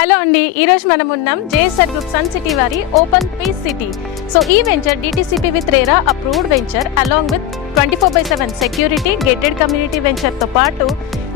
Hello అండి, ఈరోజు మనం ఉన్నాం జేఎస్ఆర్ గ్రూప్ సన్ సిటీ వారి ఓపెన్ పీస్ సిటీ. సో ఈ venture DTCP with RERA approved venture along with 24/7 security gated community వెంచర్తో పాటు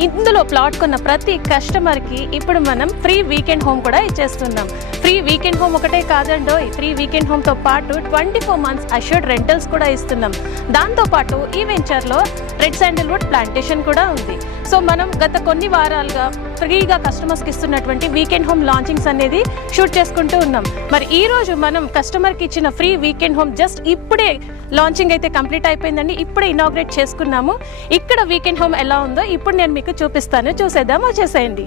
ఇందులో ప్లాట్ కొన్న ప్రతి కస్టమర్కి ఇప్పుడు మనం ఫ్రీ వీకెండ్ హోమ్ కూడా ఇచ్చేస్తున్నాం. ఫ్రీ వీకెండ్ హోమ్ ఒకటే కాదండో, ఫ్రీ వీకెండ్ హోమ్తో పాటు 24 months అష్యూర్డ్ రెంటల్స్ కూడా ఇస్తున్నాం. దాంతోపాటు ఈ వెంచర్లో రెడ్ శాండిల్వుడ్ ప్లాంటేషన్ కూడా ఉంది. సో మనం గత కొన్ని వారాలుగా ఫ్రీగా కస్టమర్స్కి ఇస్తున్నటువంటి వీకెండ్ హోమ్ లాంచింగ్స్ అనేది షూట్ చేసుకుంటూ ఉన్నాం. మరి ఈ రోజు మనం కస్టమర్కి ఇచ్చిన ఫ్రీ వీకెండ్ హోమ్ జస్ట్ ఇప్పుడే లాంచింగ్ అయితే కంప్లీట్ అయిపోయిందండి. ఇప్పుడే ఇనాగ్రేట్ చేసుకున్నాము. ఇక్కడ వీకెండ్ హోమ్ ఎలా ఉందో ఇప్పుడు నేను మీకు చూపిస్తాను. చూసేద్దాం, వచ్చేసేయండి.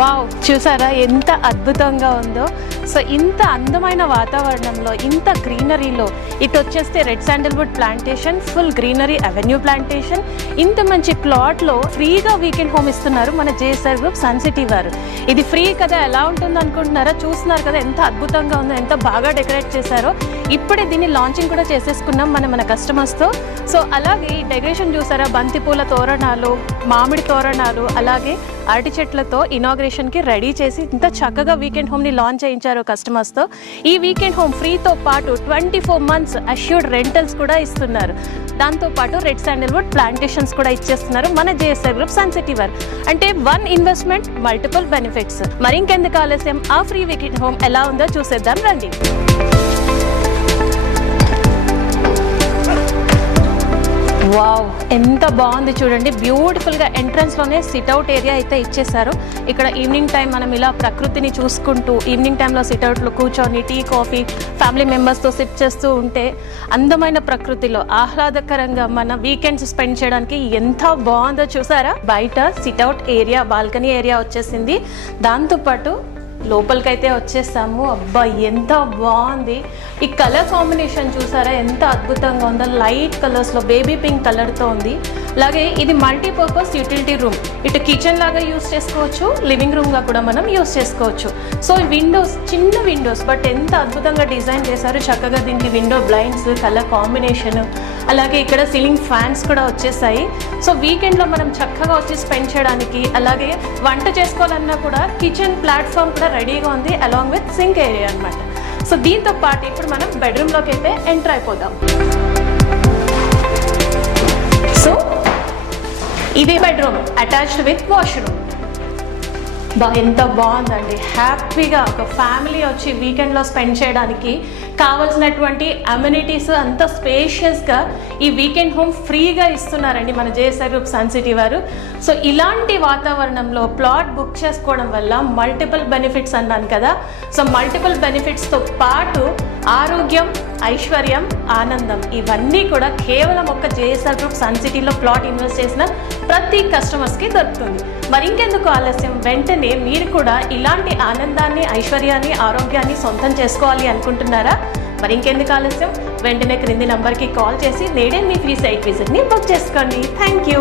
వావ్, చూసారా ఎంత అద్భుతంగా ఉందో. సో ఇంత అందమైన వాతావరణంలో, ఇంత గ్రీనరీలో ఇటు వచ్చేస్తే red Sandalwood plantation, full greenery avenue plantation, ఇంత మంచి ప్లాట్లో ఫ్రీగా వీకెండ్ హోమ్ ఇస్తున్నారు మన జేఎస్ఆర్ గ్రూప్ సన్ సిటీ వారు. ఇది ఫ్రీ కదా, ఎలా ఉంటుందో అనుకుంటున్నారా? చూస్తున్నారు కదా ఎంత అద్భుతంగా ఉందో, ఎంత బాగా డెకరేట్ చేశారో. ఇప్పుడే దీన్ని లాంచింగ్ కూడా చేసేసుకున్నాం మన కస్టమర్స్తో. సో అలాగే ఈ డెకరేషన్ చూసారా, బంతిపూల తోరణాలు, మామిడి తోరణాలు, అలాగే అరటి చెట్లతో ఇనాగ్రేషన్కి రెడీ చేసి ఇంత చక్కగా వీకెండ్ హోమ్ని లాంచ్ చేయించారు కస్టమర్స్తో. ఈ వీకెండ్ హోమ్ ఫ్రీతో పాటు 24 months అష్యూర్డ్ రెంటల్స్ కూడా ఇస్తున్నారు. దాంతోపాటు రెడ్ శాండిల్వుడ్ ప్లాంటేషన్స్ కూడా ఇచ్చేస్తున్నారు మన జేఎస్ఆర్ గ్రూప్ సన్ సిటీ వారు. అంటే వన్ ఇన్వెస్ట్మెంట్, మల్టిపుల్ బెనిఫిట్స్. మరి ఇంకెందుకు ఆలస్యం, ఆ ఫ్రీ వీకెండ్ హోమ్ ఎలా ఉందో చూసేద్దాం రండి. వావ్, ఎంత బాగుంది చూడండి. బ్యూటిఫుల్గా ఎంట్రన్స్లోనే సిట్అవుట్ ఏరియా అయితే ఇచ్చేసారు. ఇక్కడ ఈవినింగ్ టైం మనం ఇలా ప్రకృతిని చూసుకుంటూ ఈవినింగ్ టైంలో సిట్అవుట్లో కూర్చొని టీ కాఫీ ఫ్యామిలీ మెంబర్స్తో సిట్ చేస్తూ ఉంటే అందమైన ప్రకృతిలో ఆహ్లాదకరంగా మన వీకెండ్స్ స్పెండ్ చేయడానికి ఎంత బాగుందో చూసారా. బయట సిట్అవుట్ ఏరియా, బాల్కనీ ఏరియా వచ్చేసింది. దాంతోపాటు లోపలికైతే వచ్చేసాము. అబ్బా ఎంత బాగుంది. ఈ కలర్ కాంబినేషన్ చూసారా ఎంత అద్భుతంగా ఉందో. లైట్ కలర్స్లో బేబీ పింక్ కలర్తో ఉంది. అలాగే ఇది మల్టీపర్పస్ యూటిలిటీ రూమ్. ఇటు కిచెన్ లాగా యూస్ చేసుకోవచ్చు, లివింగ్ రూమ్గా కూడా మనం యూస్ చేసుకోవచ్చు. సో విండోస్, చిన్న విండోస్, బట్ ఎంత అద్భుతంగా డిజైన్ చేశారు. చక్కగా దీనికి విండో బ్లైండ్స్, కలర్ కాంబినేషన్, అలాగే ఇక్కడ సీలింగ్ ఫ్యాన్స్ కూడా వచ్చేసాయి. సో వీకెండ్లో మనం చక్కగా వచ్చి స్పెండ్ చేయడానికి, అలాగే వంట చేసుకోవాలన్నా కూడా కిచెన్ ప్లాట్ఫామ్ కూడా రెడీగా ఉంది అలాంగ్ విత్ సింక్ ఏరియా అనమాట. సో దీంతో పాటు ఇప్పుడు మనం బెడ్రూమ్లోకి అయితే ఎంటర్ అయిపోదాం. సో ఇది బెడ్రూమ్ అటాచ్డ్ విత్ వాష్రూమ్. ఎంత బాగుందండి. హ్యాపీగా ఒక ఫ్యామిలీ వచ్చి వీకెండ్లో స్పెండ్ చేయడానికి కావాల్సినటువంటి అమ్యూనిటీస్ అంత స్పేషియస్గా ఈ వీకెండ్ హోమ్ ఫ్రీగా ఇస్తున్నారండి మన జేఎస్ఆర్ గ్రూప్ సన్ సిటీ వారు. సో ఇలాంటి వాతావరణంలో ప్లాట్ బుక్ చేసుకోవడం వల్ల మల్టిపుల్ బెనిఫిట్స్ అన్నాను కదా. సో మల్టిపుల్ బెనిఫిట్స్తో పాటు ఆరోగ్యం, ఐశ్వర్యం, ఆనందం, ఇవన్నీ కూడా కేవలం ఒక జేఎస్ఆర్ గ్రూప్ సన్ సిటీలో ప్లాట్ ఇన్వెస్ట్ చేసిన ప్రతి కస్టమర్స్కి దొరుకుతుంది. మరి ఇంకెందుకు ఆలస్యం, వెంటనే మీరు కూడా ఇలాంటి ఆనందాన్ని, ఐశ్వర్యాన్ని, ఆరోగ్యాన్ని సొంతం చేసుకోవాలి అనుకుంటున్నారా? మరి ఇంకెందుకు ఆలస్యం, వెంటనే క్రింది నంబర్కి కాల్ చేసి నేడే మీ ఫ్రీ సైట్ విజిట్ని బుక్ చేసుకోండి. Thank you.